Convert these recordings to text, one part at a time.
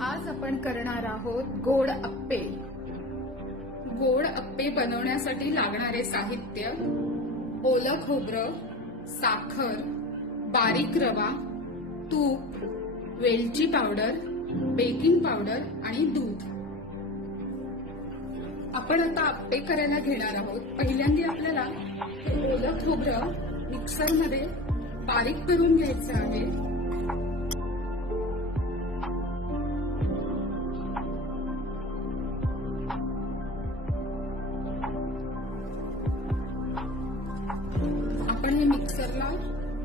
आज आपण करणार आहोत गोड अप्पे. गोड अप्पे बनवण्यासाठी लागणारे साहित्य ओलं खोबरं साखर बारीक रवा तूप वेलची पावडर बेकिंग पावडर आणि दूध. आपण आता अप्पे करायला घेणार आहोत. पहिल्यांदा आपल्याला हे ओलं खोबरं मिक्सरमध्ये बारीक करून घ्यायचं आहे. मिक्सरला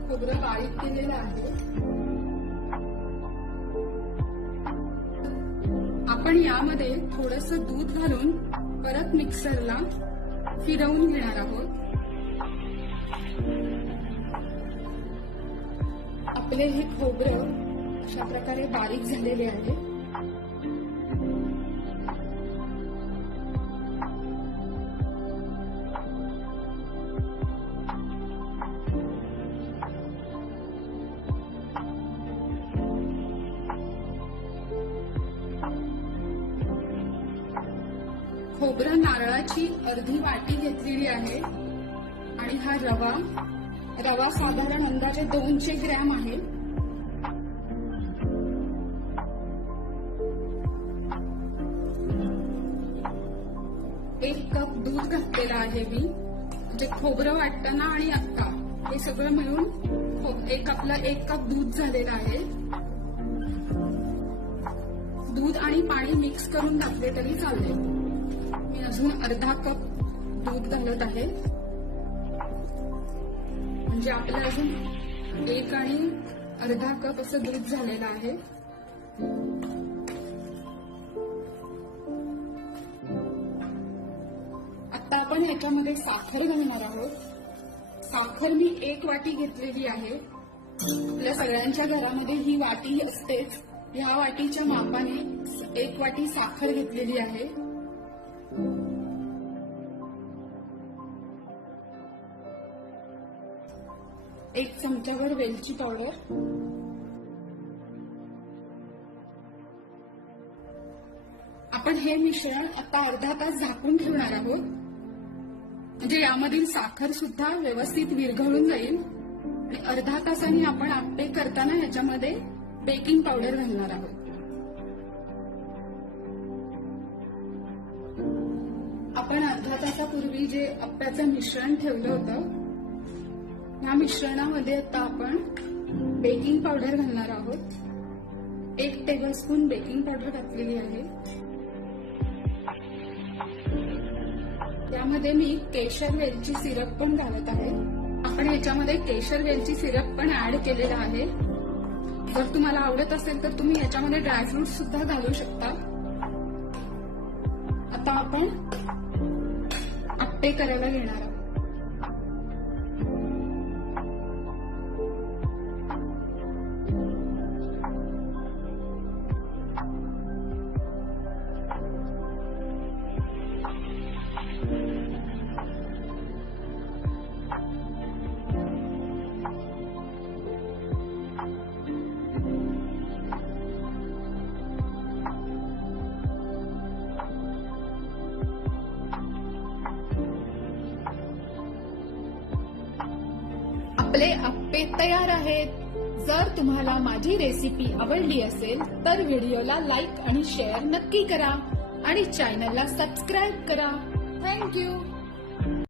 खोबरं बारीक केलेलं आहे. आपण यामध्ये थोडस दूध घालून परत मिक्सरला फिरवून घेणार आहोत. आपले हे खोबरं अशा प्रकारे बारीक झालेले आहे. खोबरं नारळाची अर्धी वाटी घेतलेली आहे. आणि हा रवा रवा साधारण अंदाजे दोनशे ग्रॅम आहे. एक कप दूध घातलेलं आहे मी. म्हणजे खोबरं वाटताना आणि आत्ता. हे सगळं मिळून एक आपलं एक कप दूध झालेलं आहे. दूध आणि पाणी मिक्स करून घातले तरी चालेल अजून अर्धा कप दूध घालत आहे. म्हणजे आपलं अजून एक आणि अर्धा कप असं दूध झालेलं आहे. आता आपण ह्याच्यामध्ये साखर घालणार आहोत. साखर मी एक वाटी घेतलेली आहे. आपल्या सगळ्यांच्या घरामध्ये ही वाटी असतेच. ह्या वाटीच्या मापाने एक वाटी साखर घेतलेली आहे. एक चमच्याभर वेलची पावडर. आपण हे मिश्रण आता अर्धा तास झाकून ठेवणार आहोत. म्हणजे यामधील साखर सुद्धा व्यवस्थित विरघळून जाईल. आणि अर्धा तासाने आपण आप्पे करताना याच्यामध्ये बेकिंग पावडर घालणार आहोत. आपण अर्धा तासापूर्वी जे आप्याचं मिश्रण ठेवलं होतं या मिश्रणामध्ये आता आपण बेकिंग पावडर घालणार आहोत. एक टेबलस्पून बेकिंग पावडर घातलेली आहे. त्यामध्ये मी केशर वेलची सिरप पण घालत आहे. आपण याच्यामध्ये केशर वेलची सिरप पण ऍड केलेला आहे. जर तुम्हाला आवडत असेल तर तुम्ही याच्यामध्ये ड्रायफ्रुट सुद्धा घालू शकता. आता आपण आप्पे करायला घेणार आहोत. आपले अप्पे तयार आहेत. जर तुम्हाला माझी रेसिपी आवडली असेल तर व्हिडिओला लाईक आणि शेअर नक्की करा. आणि चॅनलला सबस्क्राईब करा. थँक्यू